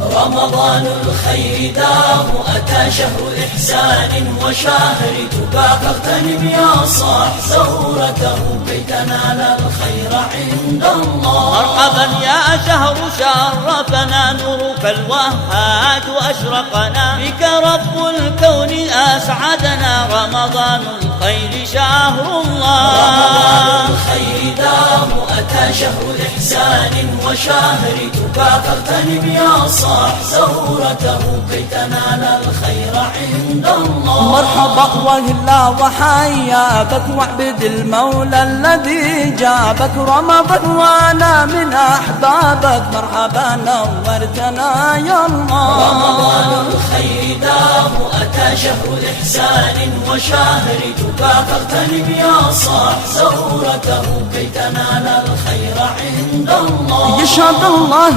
رمضان الخير داه أتى شهر إحسان وشهر تبا فاغتنم يا صاح زهورته كي تنال الخير عند الله. مرحبا يا شهر شرفنا نورك الوهاج وأشرقنا بك رب الكون أسعدنا رمضان الخير شهر الله. رمضان الخير داه أتى شهر إحسان وشهر تبا فاغتنم يا صاح زهورته كي تنال الخير عند الله. مرحبا وهلا وحيا بك واعبد المولى الذي جابك رمضان وانا من احبابك مرحبا نورتنا يا الله. رمضان الخير داه أتى شهر إحسان وشهر تبا فاغتنم يا صاح زهورته كي تنال الخير عند الله. يشهد الله